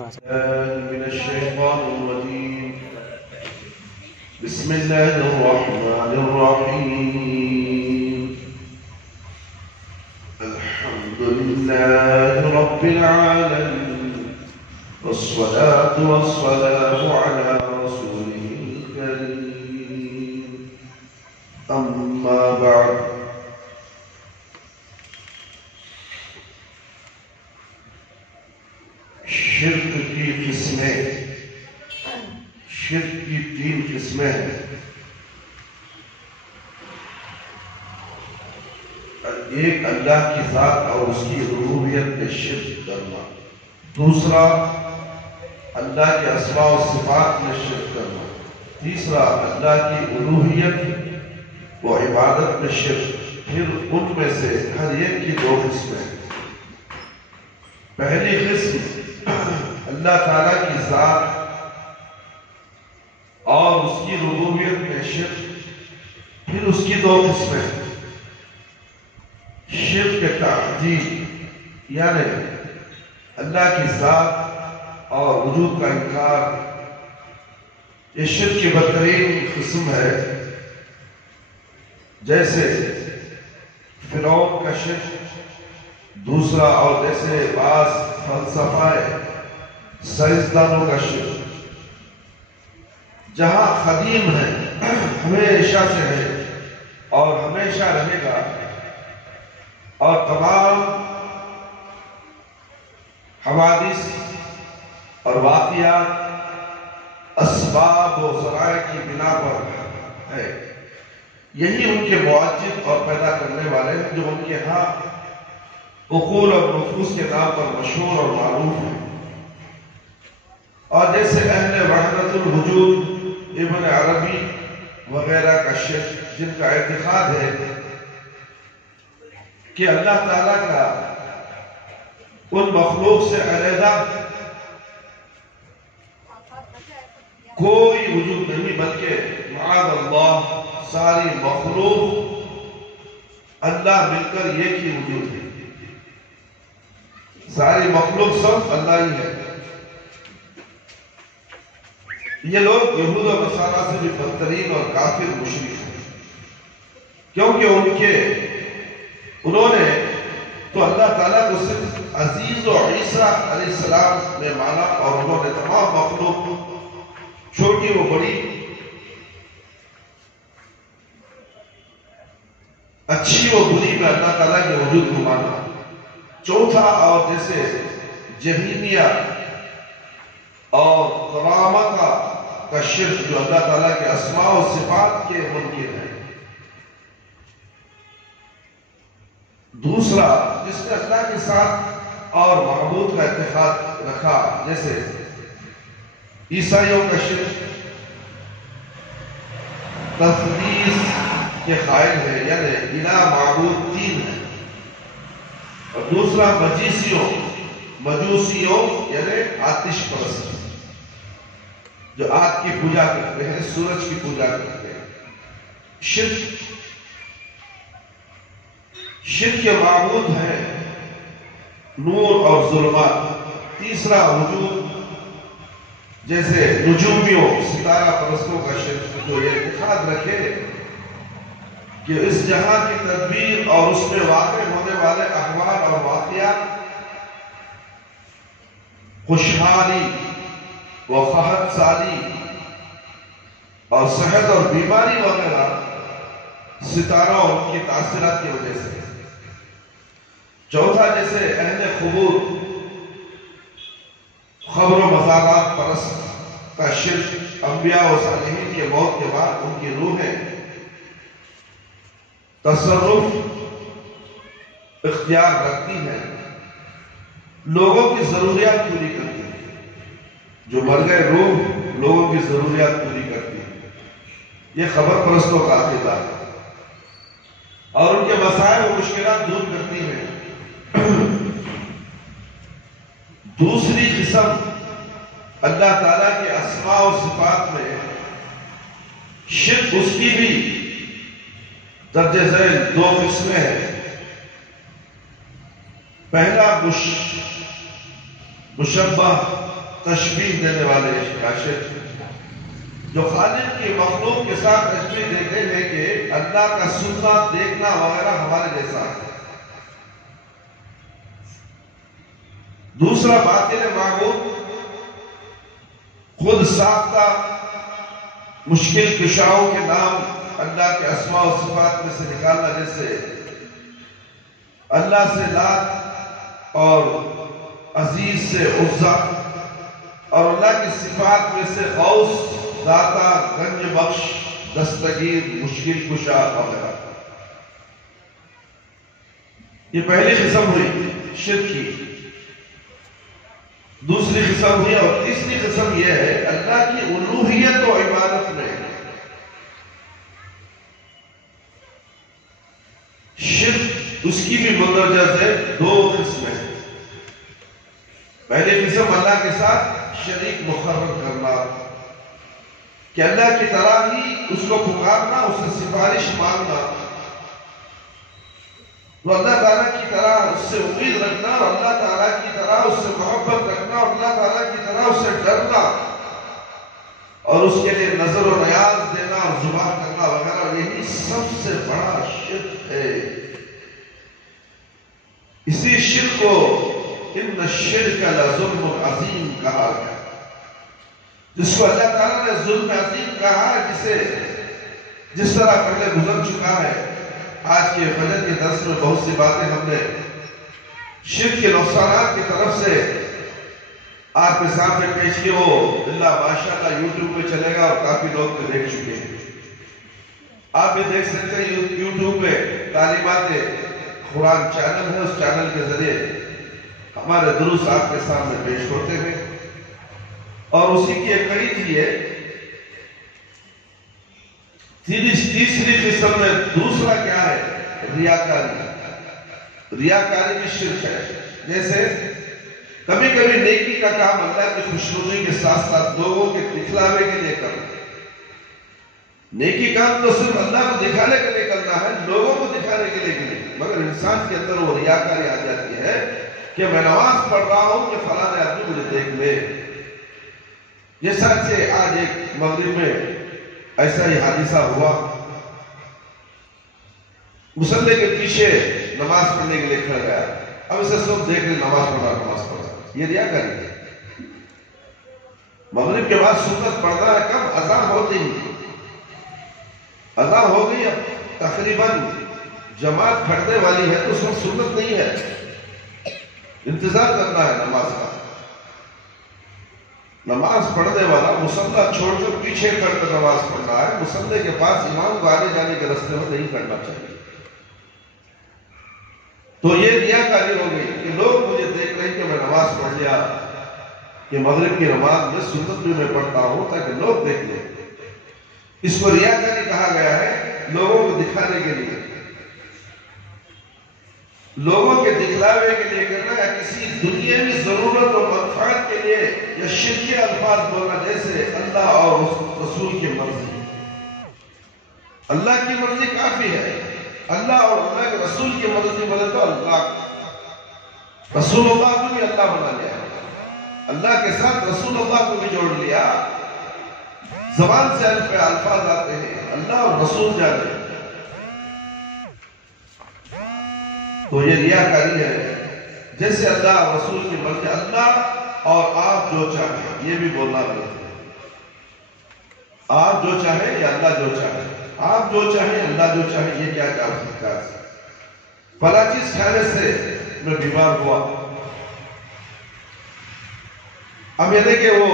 من الشيطان الرجيم. بسم الله الرحمن الرحيم. الحمد لله رب العالمين، والصلاة والسلام على رسوله الكريم. أما بعد، شرک کی قسمیں، شرک کی 3 قسمیں ہیں۔ ایک اللہ کی ذات اور اس کی ربوبیت میں شرک کرنا، دوسرا اللہ کے اسماء و صفات میں شرک کرنا، تیسرا اللہ کی الوہیت و عبادت میں شرک۔ پھر ان میں سے ہر ایک کی 2 قسمیں۔ پہلی قسم اللہ تعالیٰ کی ذات اور اس کی ربوبیت میں شرک۔ پھر اس کی 2 قسمیں، شرک تعظیم یعنی اللہ کی ذات اور وجود کا انکار، یہ شرک کی بدترین قسم ہے۔ جیسے فرعون کا شرک، دوسرا اور جیسے بعض فلسفہ سائنسدانوں کا شرک، جہاں قدیم ہے، ہمیشہ سے ہے اور ہمیشہ رہے گا، اور تمام حوادث اور واقعات اسباب و ذرائع کی بنا پر ہے۔ یہی ان کے معجز اور پیدا کرنے والے ہیں، جو ان کے ہاں عقول اور نفوس کے نام پر مشہور اور معروف ہیں۔ اور جیسے اہل وحدت الوجود ابن عربی وغیرہ کا شرک، جن کا اعتقاد ہے کہ اللہ تعالیٰ کا ان مخلوق سے علیحدہ کوئی وجود نہیں، بلکہ معاذ اللہ ساری مخلوق اللہ مل کر ایک ہی وجود ہے، ساری مخلوق سب اللہ ہی ہے۔ یہ لوگ یہود و نصارہ سے بھی بدترین اور کافر مشرک ہیں، کیونکہ انہوں نے تو اللہ تعالیٰ کو صرف عزیز و عیسیٰ علیہ السلام نے مانا، اور انہوں نے تمام مخلوق چھوٹی و بڑی، اچھی و بری میں اللہ تعالیٰ کے وجود کو مانا۔ چوتھا اور جیسے جہمیہ اور قرامت کا شرک، جو اللہ تعالیٰ کے اسماء و صفات کے منکر ہیں۔ دوسرا، جس نے اللہ کے ساتھ اور معبود کا اتحاد رکھا، جیسے عیسائیوں کا شرک تثلیث کے قائل ہے، یعنی الہ معبود 3 ہے۔ اور دوسرا مجوسیوں یعنی آتش پرست، جو آگ کی پوجا کرتے ہیں، سورج کی پوجا کرتے ہیں۔ شرک کے معبود ہیں نور اور ظلمات۔ تیسرا وجود، جیسے نجومیوں ستارہ پرستوں کا شرک، جو یہ اعتقاد رکھے کہ اس جہاں کی تدبیر اور اس میں واقع ہونے والے احوال اور واقعات، خوشحالی و قحط سالی اور صحت اور بیماری وغیرہ ستاروں اور ان کی تاثرات کی وجہ سے۔ چوتھا، جیسے اہل قبور خبر و مزارات پرست کا شرک، انبیاء و صالحین کے موت کے بعد ان کی روحیں تصرف اختیار رکھتی ہیں، لوگوں کی ضروریات پوری کرتی ہیں۔ جو مر گئے روح لوگوں کی ضروریات پوری کرتی ہیں، یہ خبر پرستوں کا عقیدہ ہے، اور ان کے مسائل و مشکلات دور کرتی ہیں۔ دوسری قسم، اللہ تعالیٰ کے اسماء و صفات میں شرک، اس کی بھی درجہ ذیل 2 قسمیں ہیں۔ پہلا مشبہ تشبیہ دینے والے عاشق جو خالق کی مخلوق کے ساتھ تشبیہ دیتے ہیں کہ اللہ کا سننا دیکھنا وغیرہ ہمارے جیسا ہے. دوسرا باطل معبود خود ساختہ مشکل کشاؤں کے نام اللہ کے اسماء و صفات میں سے نکالنا، جیسے اللہ سے لات اور عزیز سے عزا، اور اللہ کی صفات میں سے غوث، داتا، گنج بخش، دستگیر، مشکل کشا وغیرہ. یہ پہلی قسم ہوئی شرک کی. دوسری قسم ہوئی اور تیسری قسم یہ ہے اللہ کی الوہیت و عبادت میں شرک. اس کی بھی مندرجہ سے دو قسمیں. پہلی قسم اللہ کے ساتھ شریک مقرر کرنا کہ اللہ کی طرح ہی اس کو پکارنا، اس سے سفارش مانگنا، تو اللہ تعالیٰ کی طرح اس سے امید رکھنا، اور اللہ تعالیٰ کی طرح اس سے محبت رکھنا، اور اللہ تعالیٰ کی طرح اس سے ڈرنا، اور اس کے لیے نظر و نیاز دینا اور ذبح کرنا وغیرہ. یہی سب سے بڑا شرک ہے. اسی شرک کو ان الشرک لظلم عظیم کہا گیا، جس کو اللہ تعالیٰ نے ظلم عظیم کہا ہے، جس طرح پہلے گزر چکا ہے. آج کے فجر کے درس میں بہت سی باتیں ہم نے شرک کے نقصانات کی طرف سے آپ کے سامنے پیش کی. وہ اللہ ماشاءاللہ یوٹیوب پہ چلے گا اور کافی لوگ بھی دیکھ چکے ہیں. آپ بھی دیکھ سکتے ہیں یوٹیوب پہ تعلیمات قرآن چینل ہے. اس چینل کے ذریعے ہمارے دروس آپ کے سامنے پیش ہوتے ہیں، اور اسی کی ایک کڑی تھی ہے. تیسری قسم میں دوسرا کیا ہے؟ ریاکاری. ریاکاری بھی شرک ہے. جیسے کبھی کبھی نیکی کا کام اللہ کی خوشنودی کے ساتھ ساتھ لوگوں کے دکھلاوے کے لیے کرنا. نیکی کام تو صرف اللہ کو دکھانے کے لیے کرنا ہے، لوگوں کو دکھانے کے لیے نہیں. مگر انسان کے اندر وہ ریاکاری آ جاتی ہے کہ میں نماز پڑھ رہا ہوں کہ فلاں آدمی مجھے دیکھ لے. جیسا کہ آج ایک مغرب میں ایسا ہی حادثہ ہوا. مصلی کے پیچھے نماز پڑھنے کے لیے کھڑ گیا. اب اسے سب دیکھ لے نماز پڑھا. یہ ریاکاری ہے. مغرب کے بعد سنت پڑھنا ہے کب؟ اذان ہوتی ہی. اذان ہو گئی، اب تقریباً جماعت کھڑنے والی ہے تو اس وقت سنت نہیں ہے، انتظار کرنا ہے نماز کا. نماز پڑھنے والا مصلی چھوڑ کر پیچھے کر کر نماز پڑھ رہا ہے. مصلی کے پاس امام کو آنے جانے کے راستے میں نہیں کرنا چاہیے. تو یہ ریاکاری ہو گئی کہ لوگ مجھے دیکھ رہے ہیں کہ میں نماز پڑھ لیا، کہ مغرب کی نماز میں سنت بھی میں پڑھتا ہوں تاکہ لوگ دیکھ لیں. اس کو ریاکاری کہا گیا ہے، لوگوں کو دکھانے کے لیے، لوگوں کے دکھلاوے کے لیے کرنا، یا کسی دنیاوی ضرورت اور منفعت کے لیے یا شرکی الفاظ بولنا. جیسے اللہ اور رسول کی مرضی. اللہ کی مرضی کافی ہے. اللہ اور اللہ کے رسول کی مرضی بولے تو اللہ، رسول اللہ کو بھی اللہ بنا لیا، اللہ کے ساتھ رسول اللہ کو بھی جوڑ لیا. زبان سے الفاظ آتے ہیں، اللہ اور رسول جانے. تو یہ ریاکاری ہے. جیسے اللہ اور رسول کی مرضی، اللہ اور آپ جو چاہیں، یہ بھی بولنا غلط ہے. آپ جو چاہیں یا اللہ جو چاہے، آپ جو چاہیں اللہ جو چاہے، یہ کیا چاہ سکتا ہے؟ فلاں چیز کھانے سے میں بیمار ہوا، اب یعنی کہ وہ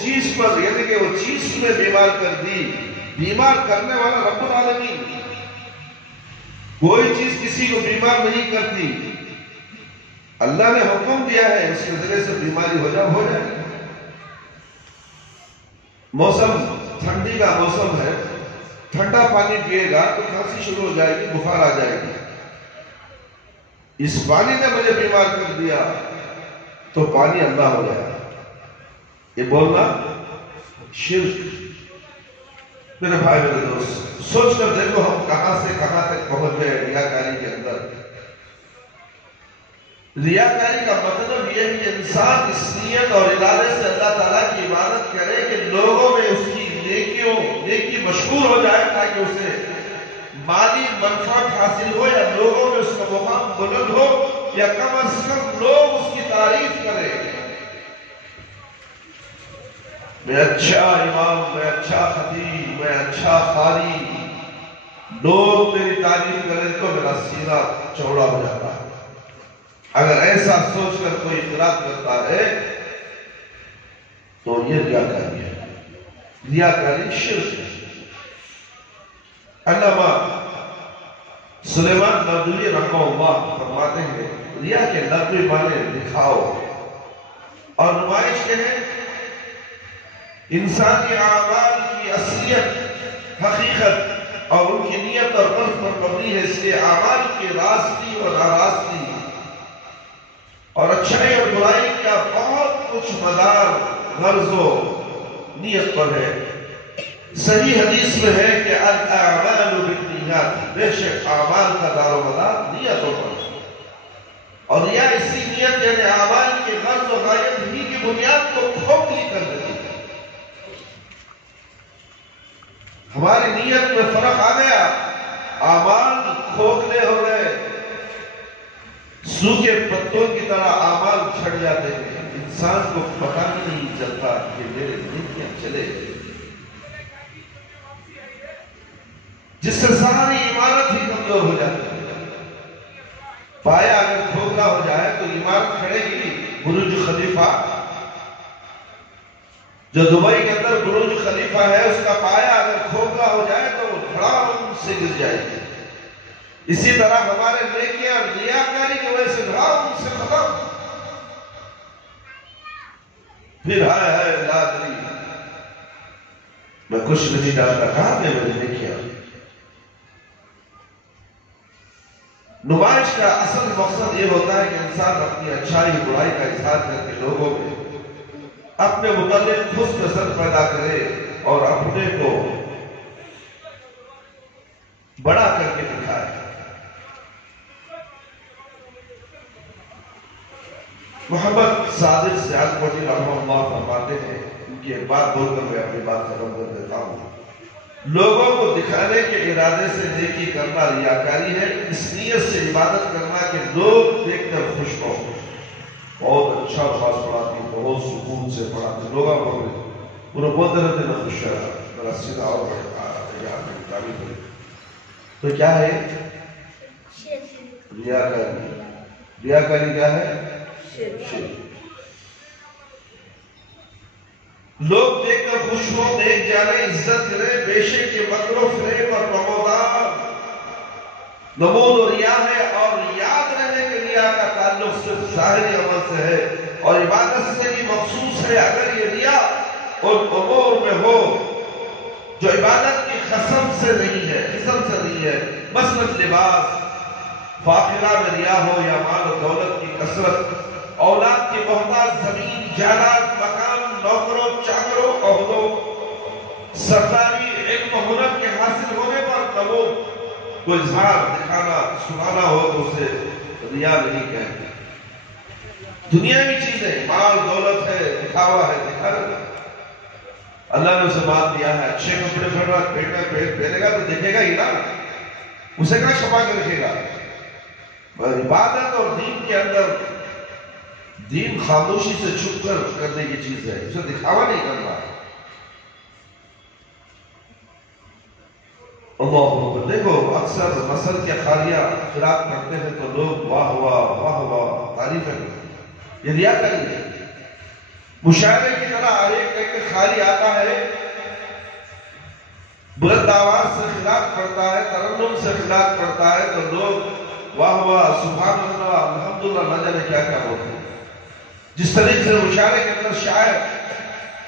چیز پر، یعنی کہ وہ چیز میں بیمار کر دی. بیمار کرنے والا رب العالمین. کوئی چیز کسی کو بیمار نہیں کرتی. اللہ نے حکم دیا ہے، اس کے ذریعے سے بیماری ہو جائے. موسم ٹھنڈی کا موسم ہے، ٹھنڈا پانی پیے گا تو کھانسی شروع ہو جائے گی، بخار آ جائے گی. اس پانی نے مجھے بیمار کر دیا تو پانی اللہ ہو جائے. یہ بولنا شرک. میرے بھائی میرے دوست، سوچ کر دیکھو ہم کہاں سے کہاں تک پہنچ گئے ریاکاری کے اندر. ریاکاری کا مطلب یہ ہے کہ انسان اس نیت اور ارادے سے اللہ تعالیٰ کی عبادت کرے کہ لوگوں میں اس کی نیکی مشہور ہو جائے، تاکہ اسے مالی منفعت حاصل ہو یا لوگوں میں اس کا مقام بلند ہو، یا کم از کم لوگ اس کی تعریف کریں، میں اچھا امام، میں اچھا خطیب، میں اچھا قاری، لوگ میری تعریف کریں تو میرا سینہ چوڑا ہو جاتا ہے۔ اگر ایسا سوچ کر کوئی اقرار کرتا ہے تو یہ ریاکاری ہے، ریاکاری شرک ہے۔ علامہ سلیمان نادوی رحمہ اللہ فرماتے ہیں ریا کے لفظی معنی دکھاؤ اور نمائش کے ہیں انسان کے اعمال کی اصلیت، حقیقت اور ان کی نیت اور قصد پر مبنی ہے، اس کے اعمال کی راستی اور ناراستی اور اچھائی اور برائی کا بہت کچھ مدار غرض و نیت پر ہے۔ صحیح حدیث میں ہے کہ الاعمال بالنیات، بے شک اعمال کا دار و مدار نیتوں پر ہے، اور ریا اسی نیت یعنی اعمال کے غرض و غایت ہی کی بنیاد کو کھوکھلی کر دیتی ہے۔ ہماری نیت میں فرق آ گیا، اعمال کھوکھلے ہو گئے، سوکھے پتوں کی طرح اعمال چھڑ جاتے ہیں، انسان کو پتہ نہیں چلتا کہ میرے نیکیاں چلے گئے، جس سے ساری عمارت ہی کمزور ہو جاتی ہے۔ پایا اگر کھوکھلا ہو جائے تو عمارت کھڑے گی۔ برج خلیفہ جو دبئی کے اندر برج خلیفہ ہے، اس کا پایا اگر کھوکھلا ہو جائے تو وہ دھڑام سے گر جائے گی۔ اسی طرح ہمارے نیکیاں ریاکاری کی وجہ سے دھڑام سے ختم، پھر ہائے لادری میں کچھ نہیں ڈالتا، کہاں میں میری نیکیاں۔ نمائش کا اصل مقصد یہ ہوتا ہے کہ انسان اپنی اچھائی برائی کا اظہار کر کے لوگوں میں اپنے متعلق حسن نظر پیدا کرے اور اپنے کو بڑا کر کے دکھائے۔ محمد صادق سیالکوٹی رحمہ اللہ فرماتے ہیں، ان کی ایک بات بول کر میں اپنی بات ختم کر دیتا ہوں، لوگوں کو دکھانے کے ارادے سے نیکی کرنا ریاکاری ہے، اس نیت سے عبادت کرنا کہ لوگ دیکھ کر خوش ہو۔ بہت اچھا خاص پڑھاتی، بہت سکون سے پڑھاتی، لوگوں کو پورا بولتے رہتے میں خوش رہا، میرا سیدھا اور بڑھتا۔ تو کیا ہے ریاکاری؟ ریاکاری کیا ہے؟ شرک۔ لوگ دیکھ کر خوش ہو، دیکھ جانے، عزت کرے، بے شک یہ مکر و فریب اور نمود و ریا ہے، اور یاد رہے کہ ریا کا تعلق صرف ظاہری عمل سے ہے اور عبادت سے بھی مخصوص ہے۔ اگر یہ ریا ان امور میں ہو جو عبادت کی قسم سے نہیں ہے، مثلا لباس، فاخرہ میں ریا ہو، یا مال و دولت کی کثرت، اولاد کی محتاج، زمین جائیداد، مکان، نوکروں چاکروں، عہدوں، سرداری، علم و ہنر کے حاصل ہونے پر نمود کو اظہار، دکھانا، سنانا ہو تو اسے ریا نہیں کہتے۔ دنیاوی چیزیں، مال دولت ہے، دکھاوا ہے، دکھانا۔ اللہ نے اسے مال دیا ہے، اچھے کپڑے پہنے گا تو دیکھے گا ہی نا، اسے کہاں چھپا کے رکھے گا؟ عبادت اور دین کے اندر، دین خاموشی سے چھپ کر کرنے کی چیز ہے، اسے دکھاوا نہیں کرنا۔ اللہ اکبر۔ دیکھو اکثر مسل کے خاریہ خراق کرتے ہیں تو لوگ واہ واہ واہ واہ تعریفیں کرتے ہیں، یہ ریاکاری ہے۔ مشاعرے کی طرح ایک خالی آتا ہے، بلند آواز سے خراق پڑتا ہے، ترنم سے خراق پڑتا ہے تو لوگ واہ واہ سبحان اللہ الحمدللہ نہ جانے کیا کیا بولتے ہیں۔ جس طریقے سے مشاعرے کے اندر شاعر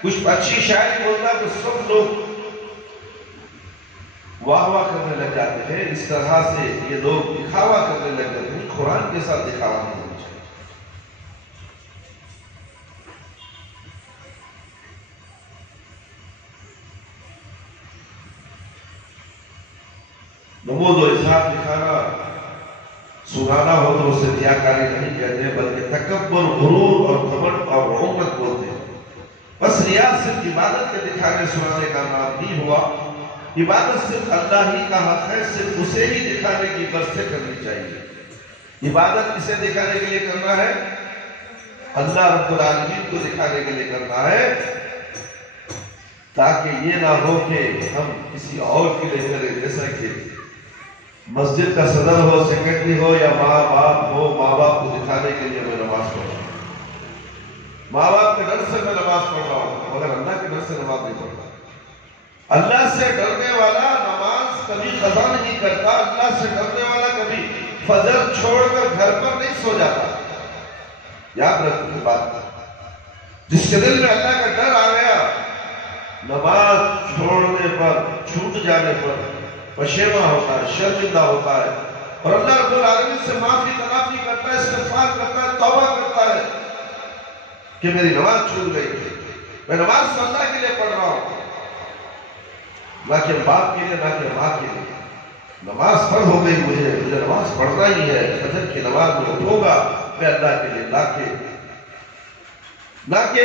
کچھ اچھی شاعری بولتا ہے تو سب لوگ واہ واہ کرنے لگ جاتے ہیں، اس طرح سے یہ لوگ دکھاوا کرنے لگ جاتے ہیں۔ قرآن کے ساتھ دکھاوا نہیں ہونا چاہیے۔ نمود و اظہار دکھانا، سنانا ہو تو اسے ریاکاری نہیں کہتے بلکہ تکبر، غرور اور گھمنڈ اور عجب بولتے ہیں۔ بس ریا صرف عبادت کے دکھانے سنانے کا نام نہیں ہوا، عبادت صرف اللہ ہی کا حق ہے، صرف اسے ہی دکھانے کی غرض سے کرنی چاہیے۔ عبادت کسے دکھانے کے لیے کرنا ہے؟ اللہ رب العالمین کو دکھانے کے لیے کرنا ہے، تاکہ یہ نہ ہو کہ ہم کسی اور کے لیے کریں، جیسا کہ مسجد کا صدر ہو، سیکرٹری ہو یا ماں باپ ہو، ماں باپ کو دکھانے کے لیے میں نماز پڑھ رہا ہوں، ماں باپ کے ڈر سے میں نماز پڑھ رہا ہوں، مگر اللہ کے ڈر سے نماز نہیں پڑھتا۔ اللہ سے ڈرنے والا نماز کبھی قضا نہیں کرتا، اللہ سے ڈرنے والا کبھی فجر چھوڑ کر گھر پر نہیں سو جاتا۔ یاد رکھو بات، جس کے دل میں اللہ کا ڈر آ گیا، نماز چھوڑنے پر، چھوٹ جانے پر پشیماں ہوتا ہے، شرمندہ ہوتا ہے، اور اللہ رب العالمین سے معافی تلافی کرتا ہے، استغفار کرتا ہے، توبہ کرتا ہے کہ میری نماز چھوٹ گئی، میں نماز تو اللہ کے لیے پڑھ رہا ہوں، نہ کہ باپ کے لیے، نہ کہ ماں کے لیے۔ نماز فرض ہو گئی، مجھے نماز پڑھنا ہی ہے، فجر کی نماز میں اٹھوں گا میں اللہ کے لیے، نہ کہ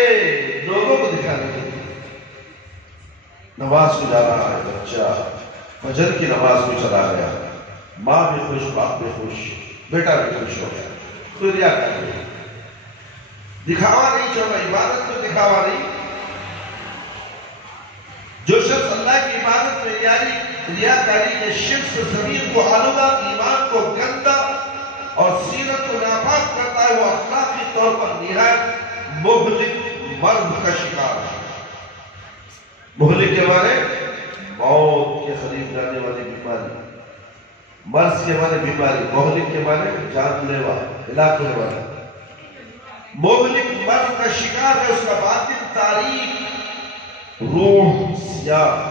لوگوں کو دکھانے کے لیے۔ نماز کو جا رہا ہے بچہ، فجر کی نماز کو چلا گیا، ماں بھی خوش، باپ بھی خوش، بیٹا بھی خوش ہو گیا، تو ریا کر گیا، دکھاوا نہیں چاہتا، عبادت تو دکھاوا نہیں۔ جو شخص اللہ کی عبادت میں ریاکاری کے شرک سے ضمیر کو آلودہ، ایمان کو گندا اور سیرت کو ناپاک کرتا ہے، وہ اخلاقی طور پر نہایت مہلک مرض کا شکار ہے۔ مہلک کے معنی موت کے قریب جانے والی بیماری، مرض کے معنی بیماری، مہلک کے معنی جان لیوا، ہلاک ہونے والا۔ مہلک مرض کا شکار ہے، اس کا باطن تاریک، روح سیاہ،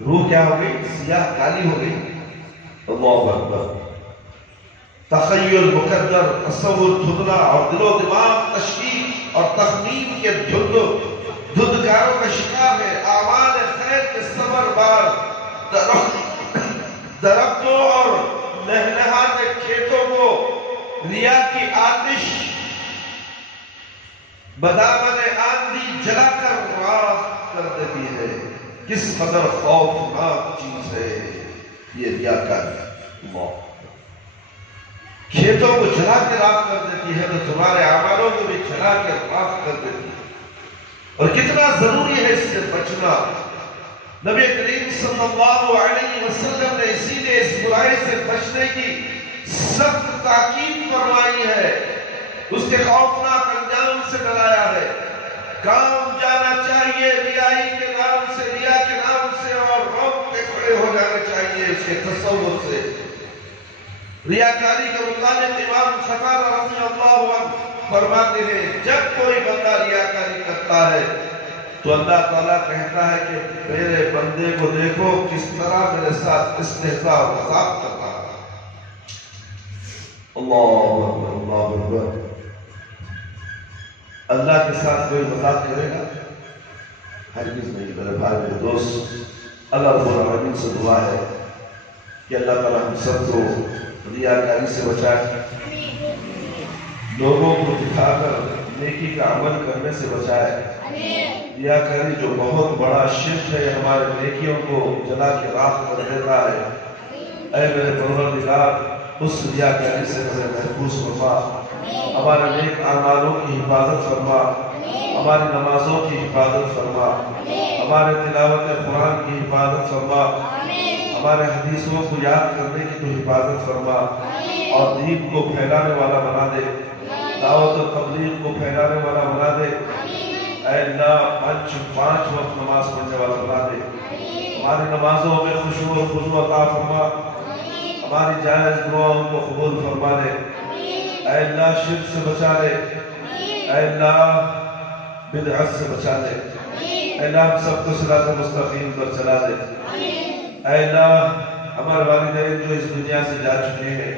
روح کیا ہو گئی؟ سیاہ کالی ہو گئی۔ اللہ اکبر۔ تخیل مقدر، تصور دھندلا، اور دل و دماغ تشکیک اور تخمین کے دھندکاروں کا شکار ہے۔ اعمال خیر کے ثمر بار درختوں اور لہلہاتے کھیتوں کو ریا کی آتش بدامن آندھی جلا کر راکھ کر دیتی ہے۔ کس قدر خوفناک چیز ہے یہ ریاکاری۔ کھیتوں کو جلا کے راکھ کر دیتی ہے تو تمہارے اعمالوں کو بھی جلا کے راکھ کر دیتی ہے، اور کتنا ضروری ہے اس سے بچنا۔ نبی کریم صلی اللہ علیہ وسلم نے اسی لیے اس برائی سے بچنے کی سخت تاکید فرمائی ہے، اس کے خوفناک انجام سے ڈرایا ہے۔ کام جانا چاہیے ریائی کے نام سے، ریا کے نام سے، اور روک پہ کھڑے ہو جانا چاہیے اس کے تصور سے۔ ریاکاری کے متعلق امام خطاب رضی اللہ عنہ فرماتے ہیں، جب کوئی بندہ ریاکاری کرتا ہے تو اللہ تعالیٰ کہتا ہے کہ میرے بندے کو دیکھو کس طرح میرے ساتھ استہزاء و مذاق کر رہا ہے۔ اللہ اکبر، اللہ اکبر۔ اللہ کے ساتھ کوئی مذاق کرے گا؟ ہرگز نہیں۔ میرے بھائی میرے دوست، اللہ رب العالمین سے دعا ہے کہ اللہ تعالیٰ ہم سب کو ریاکاری سے بچائے، لوگوں کو دکھا کر نیکی کا عمل کرنے سے بچائے۔ ریاکاری جو بہت بڑا شرک ہے، ہمارے نیکیوں کو جلا کے راکھ کر دیتا ہے۔ اے میرے پروردگار، اس ریاکاری سے ہمیں محفوظ فرما، ہمارے نیک اعمالوں کی حفاظت فرما، ہماری نمازوں کی حفاظت فرما، ہمارے تلاوت قرآن کی حفاظت فرما، ہمارے حدیثوں کو یاد کرنے کی تو حفاظت فرما، اور دین کو پھیلانے والا بنا دے، دعوت و تبلیغ کو پھیلانے والا بنا دے۔ اے اللہ، پانچ وقت نماز پڑھنے والا بنا دے، ہماری نمازوں میں خشوع و خضوع عطا فرما، ہماری جائز دعاؤں کو قبول فرما دے۔ اے اللہ، شرک سے بچا لے، اے اللہ بدعت سے بچا لے، اے اللہ ہم سب کو صراط مستقیم پر چلا دے۔ اے اللہ، ہمارے والدین جو اس دنیا سے جا چکے ہیں،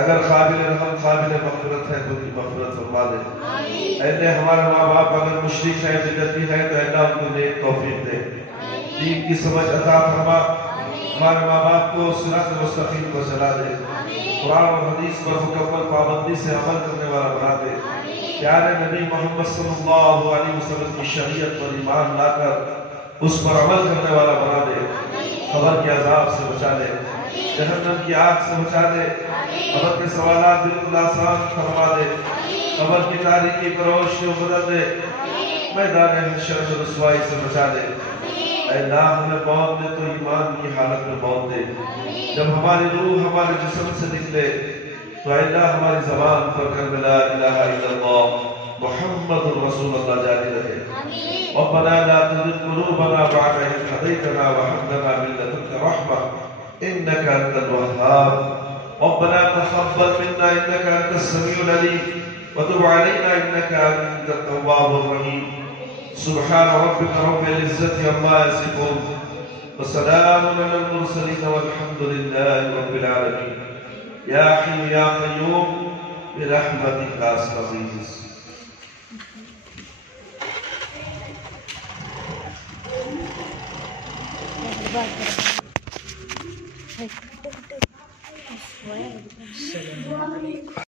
اگر قابل رحم قابل مغفرت ہے تو ان کی مغفرت فرما دے۔ اے اللہ، ہمارے ماں باپ اگر مشرک ہیں، بدعتی ہیں، تو اے اللہ ان کو نیک توفیق دے، دین کی سمجھ عطا فرما، ہمارے ماں باپ کو صراط مستقیم پر چلا دے، قرآن اور حدیث پر مکمل پابندی سے عمل کرنے والا بنا دے، پیارے نبی محمد صلی اللہ علیہ وسلم کی شریعت پر ایمان لا کر اس پر عمل کرنے والا بنا دے، قبر کے عذاب سے بچا لے، جہنم کی آگ سے بچا دے، قبر کے سوالات بالکل آسان فرما دے، قبر کی تاریکی پر روشنی بدل دے، میدان حشر میں رسوائی سے بچا دے۔ اے اللہ ہمیں موت دے تو ایمان کی حالت میں موت دے، جب ہماری روح ہمارے جسم سے نکلے تو اے اللہ ہماری زبان پر کلمہ لا الہ الا اللہ محمد رسول اللہ جاری رہے۔ ربنا لا تزغ قلوبنا بعد إذ هديتنا وهب لنا من لدنك رحمة إنك أنت الوهاب ربنا تقبل منا إنك أنت السميع العليم وتب علينا إنك أنت التواب الرحيم سبحان ربك رب العزة عما يصفون وسلام على المرسلين والحمد لله رب العالمين يا حي يا قيوم برحمتك أستغيث. السلام علیکم.